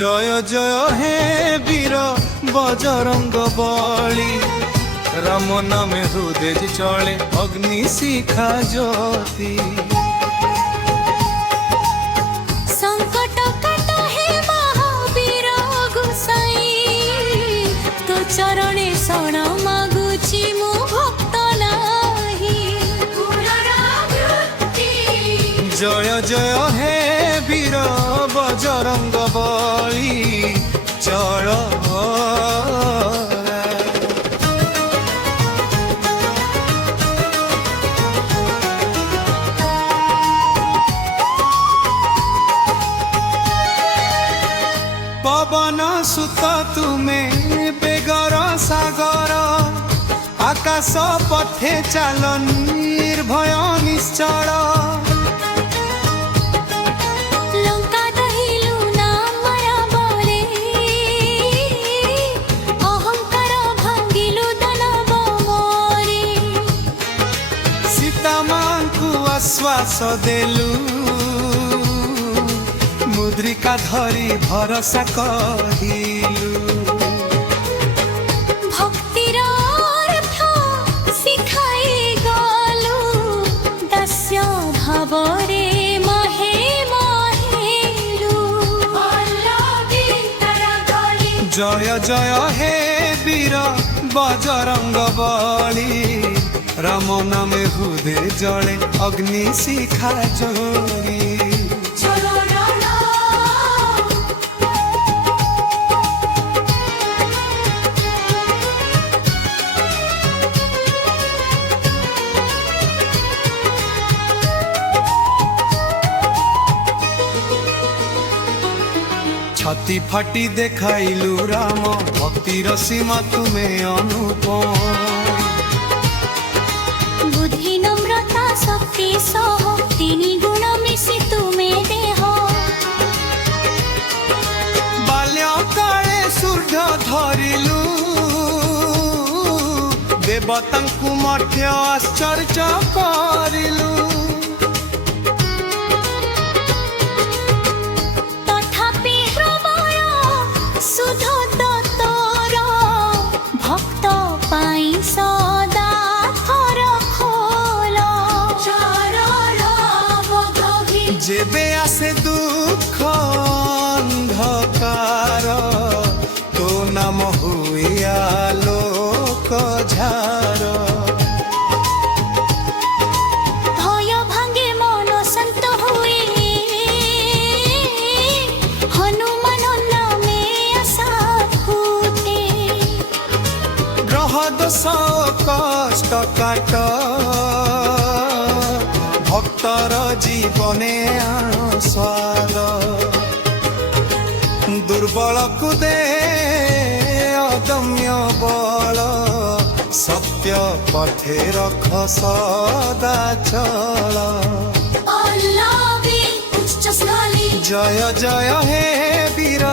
জয় জয় হে বীর বজরঙ্গ বলি, রাম নামে হৃদয় চলে অগ্নি শিখা জ্যোতি। সংকট কাট হে মহাবীর গোসাই, তো চরণে শরণ মাগুছি মু ভক্ত নাহি। জয় জয় হে বীর বজরঙ্গ বলি, চল পবন সুত তুমে বেগর সাগর, আকাশ পথে চাল নির্ভয় নিশ্চল। লঙ্কা দহিলু না মায়া বলে, অহংকার ভাঙ্গিলু দানব মরে। সীতা মাଙ୍କୁ আশ্বাস দেলু, মুদ্রিকা ধরি ভরসা কহিলু। ভক্তির অর্থ শিখাই গলু, দাস্য ভাবরে মহে মহেলু। জয় জয় হে বীর বজরঙ্গ বলি, রাম নামে হৃদয় জলে অগ্নি শিখা জ্যোতি। छाती फाटी देखाइलु राम, भक्तिर सीमा तुमे अनुपम। बुद्धि नम्रता शक्ति सह, तीनि गुण मिशि तुमे देह। बाल्यकाले सूर्य धरिलु, देवतांकु मध्य आश्चर्य करिलु। जेबे आसे दुख अंधकार, तो नाम हुए आलोक झार। भय भांगे मन शांत हुए, हनुमान नामे आशा फूटे। ग्रह दोष कष्ट काट, भक्तर जीवने आण स्वाद। दुर्बल को दे अदम्य बल, सत्य पथे रख सदा चल। जय जय जय हे वीर